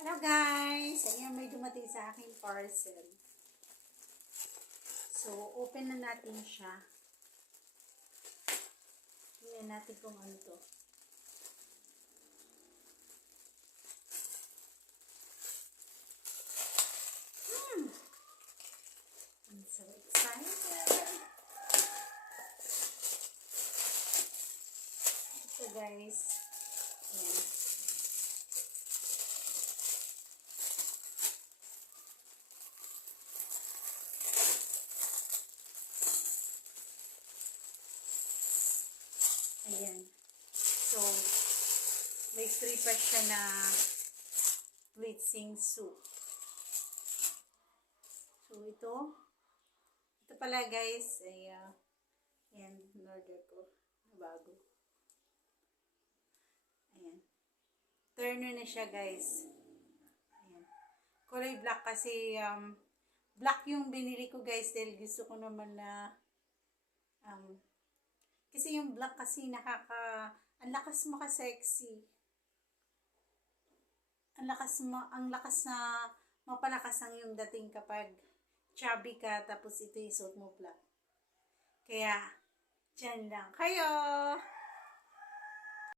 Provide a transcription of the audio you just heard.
Hello guys! Ayan, may dumating sa aking parcel. So, open na natin siya. Tingnan natin kung ano to. I'm so excited! Ito guys. Ayan. Ayan. So, may free pa siya na blitzing soup. So, ito pala guys, ay, ayan, in-order ko, bago. Ayan. Turner na siya guys. Ayan. Kulay black kasi, black yung binili ko guys, dahil gusto ko naman na, kasi yung black kasi ang lakas maka-sexy. Ang lakas na mapalakas ang yung dating kapag chubby ka, tapos ito yung suot mo black. Kaya, dyan lang kayo!